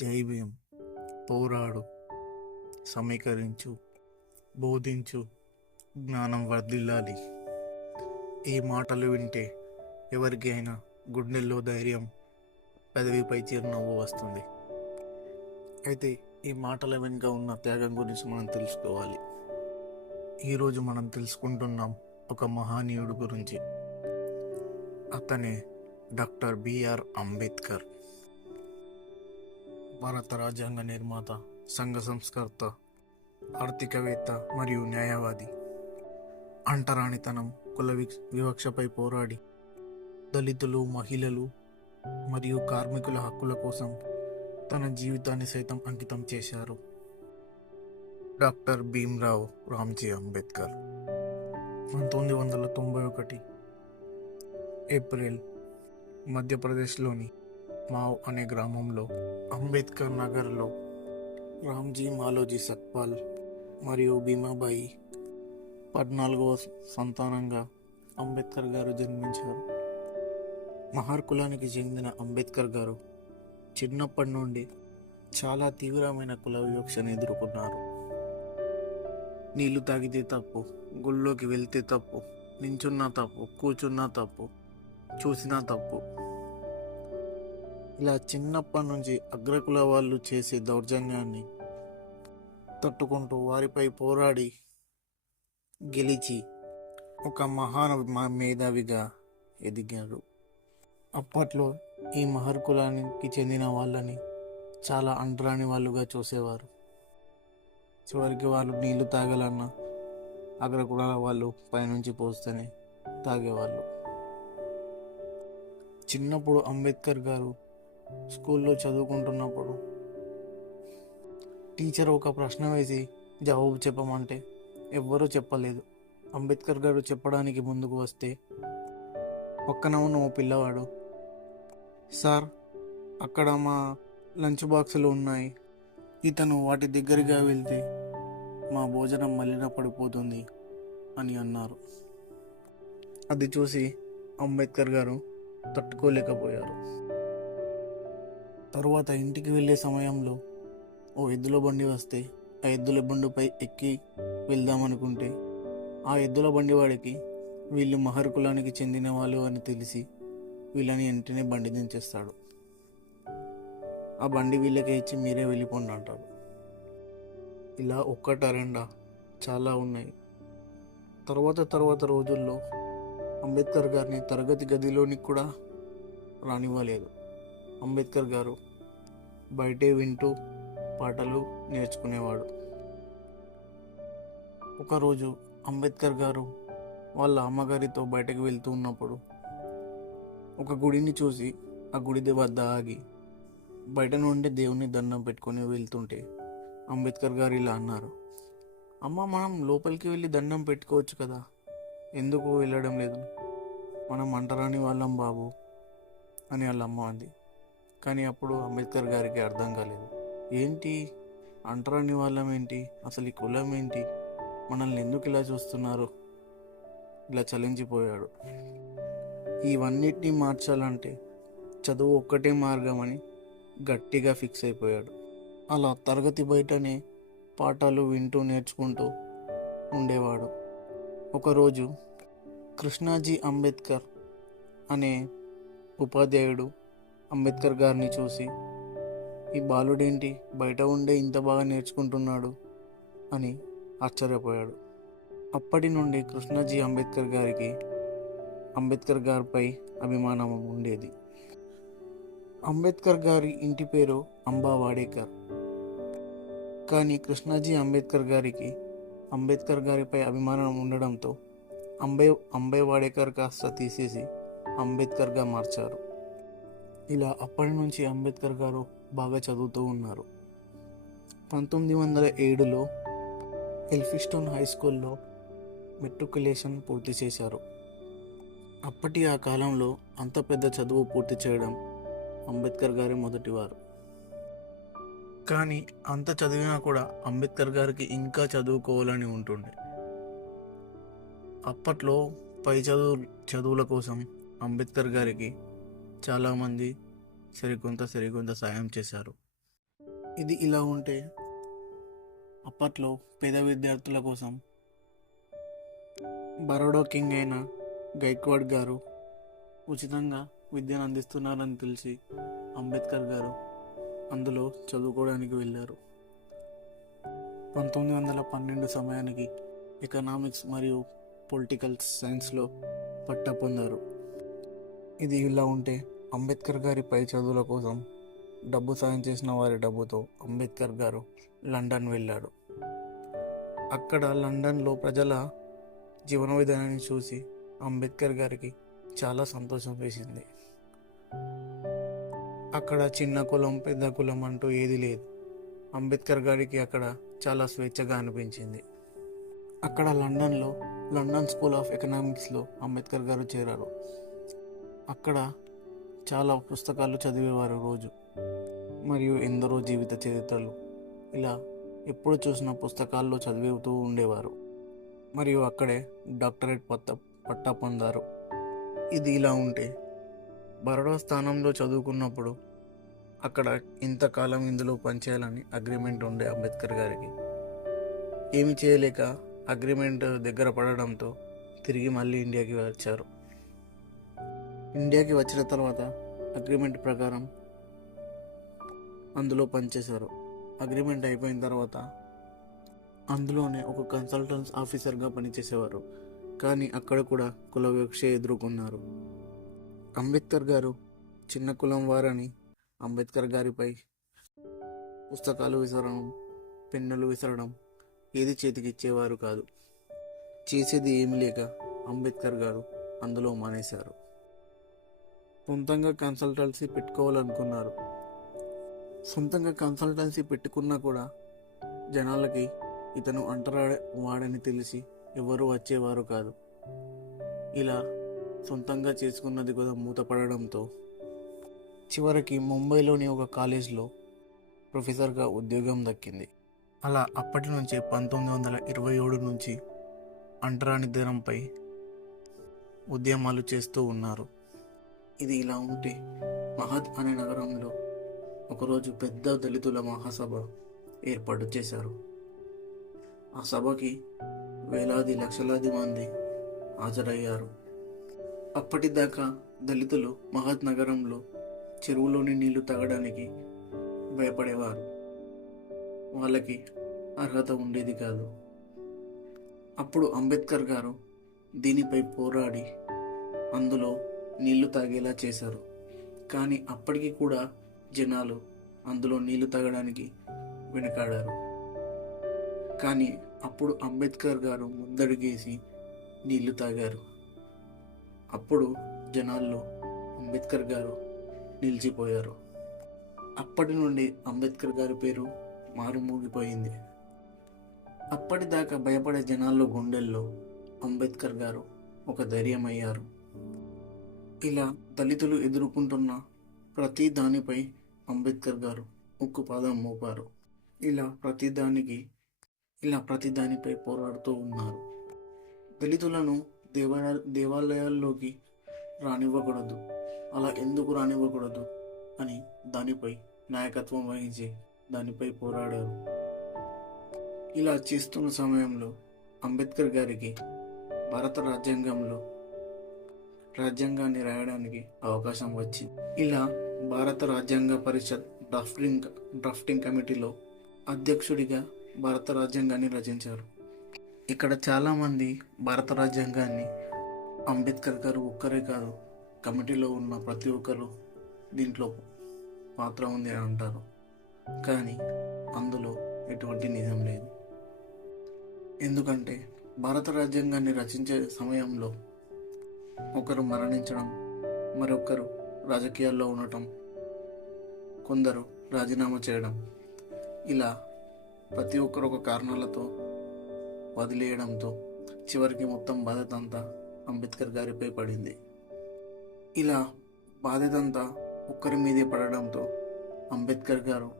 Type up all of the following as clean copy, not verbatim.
జై భీమ్. పోరాడు, సమీకరించు, బోధించు, జ్ఞానం వర్ధిల్లాలి. ఈ మాటలు వింటే ఎవరికి అయినా గుండెల్లో ధైర్యం, పెదవిపై చిరునవ్వు వస్తుంది. అయితే ఈ మాటల వెనుక ఉన్న త్యాగం గురించి మనం తెలుసుకోవాలి. ఈరోజు మనం తెలుసుకుంటున్నాం ఒక మహనీయుడు గురించి. అతనే డాక్టర్ బిఆర్ అంబేద్కర్. భారత రాజ్యాంగ నిర్మాత, సంఘ సంస్కర్త, ఆర్థికవేత్త మరియు న్యాయవాది. అంటరానితనం, కుల వివక్షపై పోరాడి దళితులు, మహిళలు మరియు కార్మికుల హక్కుల కోసం తన జీవితాన్ని సైతం అంకితం చేశారు. డాక్టర్ భీమ్రావ్ రామ్జీ అంబేద్కర్ 1991 ఏప్రిల్ మధ్యప్రదేశ్లోని మావ్ అనే గ్రామంలో అంబేద్కర్ నగర్లో రామ్జీ మాలోజీ సత్పాల్ మరియు భీమాబాయి 14వ సంతానంగా అంబేద్కర్ గారు జన్మించారు. మహార్ కులానికి చెందిన అంబేద్కర్ గారు చిన్నప్పటి నుండి చాలా తీవ్రమైన కుల వివక్షను ఎదుర్కొన్నారు. నీళ్లు తాగితే తప్పు, గుళ్ళోకి వెళ్తే తప్పు, నించున్నా తప్పు, కూర్చున్నా తప్పు, చూసినా తప్పు. ఇలా చిన్నప్పటి నుంచి అగ్రకుల వాళ్ళు చేసే దౌర్జన్యాన్ని తట్టుకుంటూ వారిపై పోరాడి గెలిచి ఒక మేధావిగా ఎదిగాడు. అప్పట్లో ఈ మహర్ కులానికి చెందిన వాళ్ళని చాలా అంటరాని వాళ్ళుగా చూసేవారు. చివరికి వాళ్ళు నీళ్లు తాగాలన్నా అగ్రకులాల వాళ్ళు పైనుంచి పోస్తేనే తాగేవాళ్ళు. చిన్నప్పుడు అంబేద్కర్ గారు స్కూల్లో చదువుకుంటున్నప్పుడు టీచర్ ఒక ప్రశ్న వేసి జవాబు చెప్పమంటే ఎవ్వరూ చెప్పలేదు. అంబేద్కర్ గారు చెప్పడానికి ముందుకు వస్తే పక్కన ఉన్న ఓ పిల్లవాడు, సార్ అక్కడ మా లంచ్ బాక్సులు ఉన్నాయి, ఇతను వాటి దగ్గరగా వెళ్తే మా భోజనం మలిన పడిపోతుంది అని అన్నారు. అది చూసి అంబేద్కర్ గారు తట్టుకోలేకపోయారు. తరువాత ఇంటికి వెళ్ళే సమయంలో ఓ ఎద్దుల బండి వస్తే ఆ ఎద్దుల బండిపై ఎక్కి వెళ్దామనుకుంటే ఆ ఎద్దుల బండి వాడికి వీళ్ళు మహర్ కులానికి చెందిన వాళ్ళు అని తెలిసి వీళ్ళని వెంటనే బండి దించేస్తాడు. ఆ బండి వీళ్ళకే ఇచ్చి మీరే వెళ్ళిపోండి అంటాడు. ఇలా ఒక్కట రెండా చాలా ఉన్నాయి. తర్వాత రోజుల్లో అంబేద్కర్ గారిని తరగతి గదిలోనికి కూడా రానివ్వలేదు. అంబేద్కర్ గారు బయటే వింటూ పాటలు నేర్చుకునేవాడు. ఒకరోజు అంబేద్కర్ గారు వాళ్ళ అమ్మగారితో బయటకు వెళ్తూ ఉన్నప్పుడు ఒక గుడిని చూసి ఆ గుడి వద్ద ఆగి బయట నుండి దేవుని దండం పెట్టుకొని వెళ్తుంటే అంబేద్కర్ గారు ఇలా అన్నారు, అమ్మ మనం లోపలికి వెళ్ళి దండం పెట్టుకోవచ్చు కదా, ఎందుకు వెళ్ళడం లేదు, మనం అంటరాని వాళ్ళం బాబు అని వాళ్ళ అమ్మ అంది. కానీ అప్పుడు అంబేద్కర్ గారికి అర్థం కాలేదు. ఏంటి అంటరాని వాళ్ళం ఏంటి, అసలు ఈ కులం ఏంటి, మనల్ని ఎందుకు ఇలా చూస్తున్నారు, ఇలా చలించిపోయాడు. ఇవన్నిటినీ మార్చాలంటే చదువు ఒక్కటే మార్గం అని గట్టిగా ఫిక్స్ అయిపోయాడు. అలా తరగతి బయటనే పాఠాలు వింటూ నేర్చుకుంటూ ఉండేవాడు. ఒకరోజు కృష్ణాజీ అంబేద్కర్ అనే ఉపాధ్యాయుడు అంబేద్కర్ గారిని చూసి, ఈ బాలుడేంటి బయట ఉండే ఇంత బాగా నేర్చుకుంటున్నాడు అని ఆశ్చర్యపోయాడు. అప్పటి నుండి కృష్ణాజీ అంబేద్కర్ గారికి అంబేద్కర్ గారిపై అభిమానం ఉండేది. అంబేద్కర్ గారి ఇంటి పేరు అంబా వాడేకర్. కానీ కృష్ణాజీ అంబేద్కర్ గారికి అంబేద్కర్ గారిపై అభిమానం ఉండడంతో అంబే వాడేకర్ కాస్త తీసేసి అంబేద్కర్గా మార్చారు. ఇలా అప్పటి నుంచి అంబేద్కర్ గారు బాగా చదువుతూ ఉన్నారు. 1907లో ఎల్ఫిస్టోన్ హై స్కూల్లో మెట్రికులేషన్ పూర్తి చేశారు. అప్పటి ఆ కాలంలో అంత పెద్ద చదువు పూర్తి చేయడం అంబేద్కర్ గారి మొదటివారు. కానీ అంత చదివినా కూడా అంబేద్కర్ గారికి ఇంకా చదువుకోవాలని ఉంటుండే. అప్పట్లో పై చదువుల కోసం అంబేద్కర్ గారికి చాలామంది సరికొంత సాయం చేశారు. ఇది ఇలా ఉంటే అప్పట్లో పేద విద్యార్థుల కోసం బరోడా కింగ్ అయిన గైక్వాడ్ గారు ఉచితంగా విద్యను అందిస్తున్నారని తెలిసి అంబేద్కర్ గారు అందులో చదువుకోవడానికి వెళ్ళారు. 1912 సమయానికి ఎకనామిక్స్ మరియు పొలిటికల్ సైన్స్లో పట్టా పొందారు. ఇది ఇలా ఉంటే అంబేద్కర్ గారి పై చదువుల కోసం డబ్బు సాయం చేసిన వారి డబ్బుతో అంబేద్కర్ గారు లండన్ వెళ్ళాడు. అక్కడ లండన్లో ప్రజల జీవన విధానాన్ని చూసి అంబేద్కర్ గారికి చాలా సంతోషం వేసింది. అక్కడ చిన్న కులం పెద్ద కులం అంటూ ఏది లేదు. అంబేద్కర్ గారికి అక్కడ చాలా స్వేచ్ఛగా అనిపించింది. అక్కడ లండన్లో లండన్ స్కూల్ ఆఫ్ ఎకనామిక్స్లో అంబేద్కర్ గారు చేరారు. అక్కడ చాలా పుస్తకాలు చదివేవారు రోజు, మరియు ఎందరో జీవిత చరిత్రలు ఇలా ఎప్పుడు చూసిన పుస్తకాల్లో చదువుతూ ఉండేవారు. మరియు అక్కడే డాక్టరేట్ పట్టా పొందారు. ఇది ఇలా ఉంటే బరోడా స్థానంలో చదువుకున్నప్పుడు అక్కడ ఇంతకాలం ఇందులో పనిచేయాలని అగ్రిమెంట్ ఉండే అంబేద్కర్ గారికి. ఏమి చేయలేక అగ్రిమెంట్ దగ్గర పడడంతో తిరిగి మళ్ళీ ఇండియాకి వచ్చారు. ఇండియాకి వచ్చిన తర్వాత అగ్రిమెంట్ ప్రకారం అందులో పనిచేశారు. అగ్రిమెంట్ అయిపోయిన తర్వాత అందులోనే ఒక కన్సల్టెన్స్ ఆఫీసర్గా పనిచేసేవారు. కానీ అక్కడ కూడా కుల వివక్ష ఎదుర్కొన్నారు. అంబేద్కర్ గారు చిన్న కులం వారని అంబేద్కర్ గారిపై పుస్తకాలు విసరడం, పెన్నులు విసరడం ఏది చేతికిచ్చేవారు కాదు. చేసేది ఏమి లేక అంబేద్కర్ గారు అందులో మానేశారు. సొంతంగా కన్సల్టెన్సీ పెట్టుకోవాలనుకున్నారు. సొంతంగా కన్సల్టెన్సీ పెట్టుకున్నా కూడా జనాలకి ఇతను వాడని తెలిసి ఎవరు వచ్చేవారు కాదు. ఇలా సొంతంగా చేసుకున్నది కూడా మూతపడడంతో చివరికి ముంబైలోని ఒక కాలేజ్లో ప్రొఫెసర్గా ఉద్యోగం దక్కింది. అలా అప్పటి నుంచి 1927 నుంచి అంటరానితనంపై ఉద్యమాలు చేస్తూ ఉన్నారు. ఇది ఇలా ఉంటే మహద్ అనే నగరంలో ఒకరోజు పెద్ద దళితుల మహాసభ ఏర్పాటు చేశారు. ఆ సభకి వేలాది లక్షలాది మంది హాజరయ్యారు. అప్పటిదాకా దళితులు మహద్ నగరంలో చెరువులోని నీళ్లు తాగడానికి భయపడేవారు. వాళ్ళకి అర్హత ఉండేది కాదు. అప్పుడు అంబేద్కర్ గారు దీనిపై పోరాడి అందులో నీళ్లు తాగేలా చేశారు. కానీ అప్పటికి కూడా జనాలు అందులో నీళ్లు తాగడానికి వెనకాడారు. కానీ అప్పుడు అంబేద్కర్ గారు ముందడుగేసి నీళ్లు తాగారు. అప్పుడు జనాల్లో అంబేద్కర్ గారు నిలిచిపోయారు. అప్పటి నుండి అంబేద్కర్ గారి పేరు మారుమోగిపోయింది. అప్పటిదాకా భయపడే జనాల్లో గుండెల్లో అంబేద్కర్ గారు ఒక ధైర్యం అయ్యారు. ఇలా దళితులు ఎదుర్కొంటున్న ప్రతి దానిపై అంబేద్కర్ గారు ఉక్కుపాదం మోపారు. ఇలా ప్రతి దానిపై పోరాడుతూ ఉన్నారు. దళితులను దేవాలయాల్లోకి రానివ్వకూడదు, అలా ఎందుకు రానివ్వకూడదు అని దానిపై నాయకత్వం వహించి దానిపై పోరాడారు. ఇలా చేస్తున్న సమయంలో అంబేద్కర్ గారికి భారత రాజ్యాంగాన్ని రాయడానికి అవకాశం వచ్చింది. ఇలా భారత రాజ్యాంగ పరిషత్ డ్రాఫ్టింగ్ కమిటీలో అధ్యక్షుడిగా భారత రాజ్యాంగాన్ని రచించారు. ఇక్కడ చాలామంది భారత రాజ్యాంగాన్ని అంబేద్కర్ గారు ఒక్కరే కాదు, కమిటీలో ఉన్న ప్రతి ఒక్కరు దీంట్లో పాత్ర ఉంది అని అంటారు. కానీ అందులో ఎటువంటి నిజం లేదు. ఎందుకంటే భారత రాజ్యాంగాన్ని రచించే సమయంలో ఒకరు మరణించడం, మరొకరు రాజకీయాల్లో ఉండటం, కొందరు రాజీనామా చేయడం, ఇలా ప్రతి ఒక్కరు ఒక కారణాలతో వదిలేయడంతో చివరికి మొత్తం బాధ్యత అంతా అంబేద్కర్ గారిపై పడింది. ఇలా బాధ్యత అంతా ఒక్కరి మీదే పడడంతో అంబేద్కర్ గారు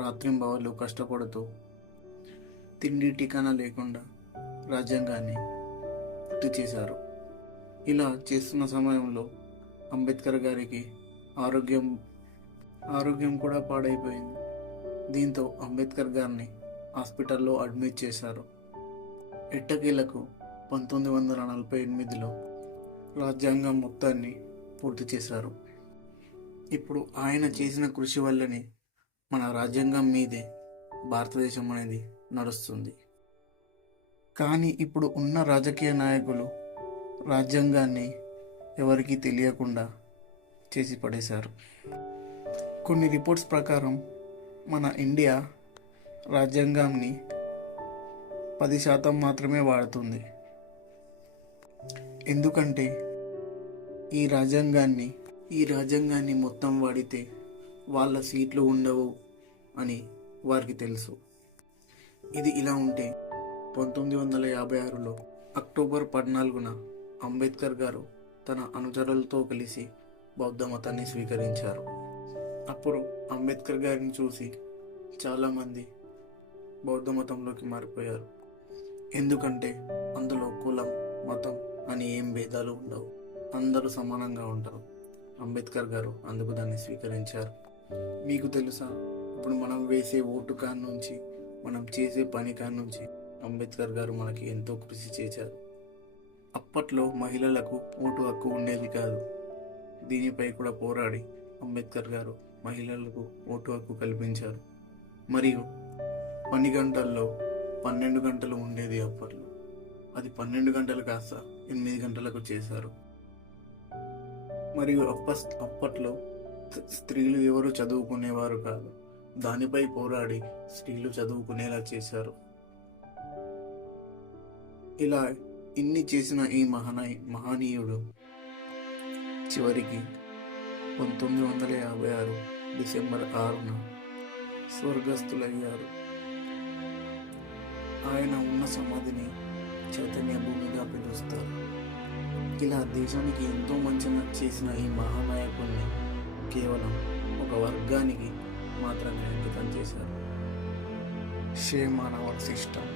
రాత్రింబవళ్ళు కష్టపడుతూ తిండి ఠికానా లేకుండా రాజ్యాంగాన్ని పూర్తి చేశారు. ఇలా చేస్తున్న సమయంలో అంబేద్కర్ గారికి ఆరోగ్యం కూడా పాడైపోయింది. దీంతో అంబేద్కర్ గారిని హాస్పిటల్లో అడ్మిట్ చేశారు. ఎట్టకేలకు 1948లో రాజ్యాంగం మొత్తాన్ని పూర్తి చేశారు. ఇప్పుడు ఆయన చేసిన కృషి వల్లనే మన రాజ్యాంగం మీదే భారతదేశం అనేది నడుస్తుంది. కానీ ఇప్పుడు ఉన్న రాజకీయ నాయకులు రాజ్యాంగాన్ని ఎవరికీ తెలియకుండా చేసి పడేశారు. కొన్ని రిపోర్ట్స్ ప్రకారం మన ఇండియా రాజ్యాంగాన్ని 10% మాత్రమే వాడుతుంది. ఎందుకంటే ఈ రాజ్యాంగాన్ని మొత్తం వాడితే వాళ్ళ సీట్లు ఉండవు అని వారికి తెలుసు. ఇది ఇలా ఉంటే 1956లో అక్టోబర్ 14న అంబేద్కర్ గారు తన అనుచరులతో కలిసి బౌద్ధ మతాన్ని స్వీకరించారు. అప్పుడు అంబేద్కర్ గారిని చూసి చాలామంది బౌద్ధ మతంలోకి మారిపోయారు. ఎందుకంటే అందులో కులం, మతం అని ఏం భేదాలు ఉండవు, అందరూ సమానంగా ఉంటారు. అంబేద్కర్ గారు అందుకు దాన్ని స్వీకరించారు. మీకు తెలుసా, ఇప్పుడు మనం వేసే ఓటు కాడి నుంచి, మనం చేసే పని కాడి నుంచి అంబేద్కర్ గారు మనకి ఎంతో కృషి చేశారు. అప్పట్లో మహిళలకు ఓటు హక్కు ఉండేది కాదు. దీనిపై కూడా పోరాడి అంబేద్కర్ గారు మహిళలకు ఓటు హక్కు కల్పించారు. మరియు పని గంటల్లో 12 గంటలు ఉండేది అప్పట్లో. అది 12 గంటలు కాస్త 8 గంటలకు చేశారు. మరియు అప్పట్లో స్త్రీలు ఎవరు చదువుకునేవారు కాదు. దానిపై పోరాడి స్త్రీలు చదువుకునేలా చేశారు. ఇలా ఇన్ని చేసిన ఈ మహనీయుడు చివరికి 1956 డిసెంబర్ 6న స్వర్గస్థులయ్యారు. ఆయన ఉన్న సమాధిని చైతన్య భూమిగా పిలుస్తారు. ఇలా దేశానికి ఎంతో మంచి చేసిన ఈ మహానాయకుడిని కేవలం ఒక వర్గానికి మాత్రమే అంకితం చేశారు. Shame on hour system.